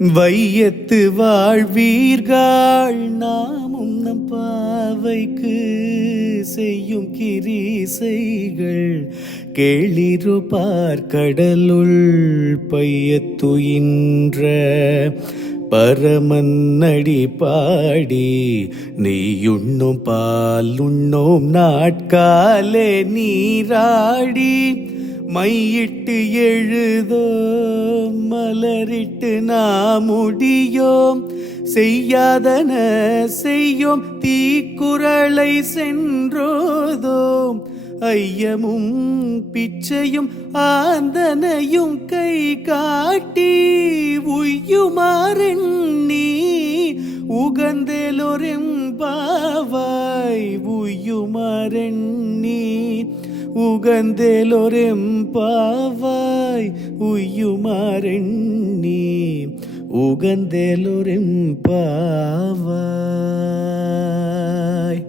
வையத்து வாழ்வீர்கள். நாமும் நம் பாவைக்கு செய்யும் கிரீசைகள். கேளிரு பார்க்கடலுள் பையத்துயின்ற பரமன்னடி பாடி நீயுண்ணும் பால் உண்ணோம் நாட்காலே நீராடி. மையிட்டு எழுதோம் மலரிட்டு நாம் முடியோம் செய்யாதன செய்யோம் தீக்குறளை சென்றோதோம். ஐயமும் பிச்சையும் ஆந்தனையும் கை காட்டி உய்யுமாறெண்ணி உகந்தேலொரெம்பாவாய் உய்யுமாறெண்ணி ഉഗന്തേലൊരെമ്പാവായി ഉയ്യുമാരെണ്ണി ഉഗന്തേലൊരെമ്പാവായി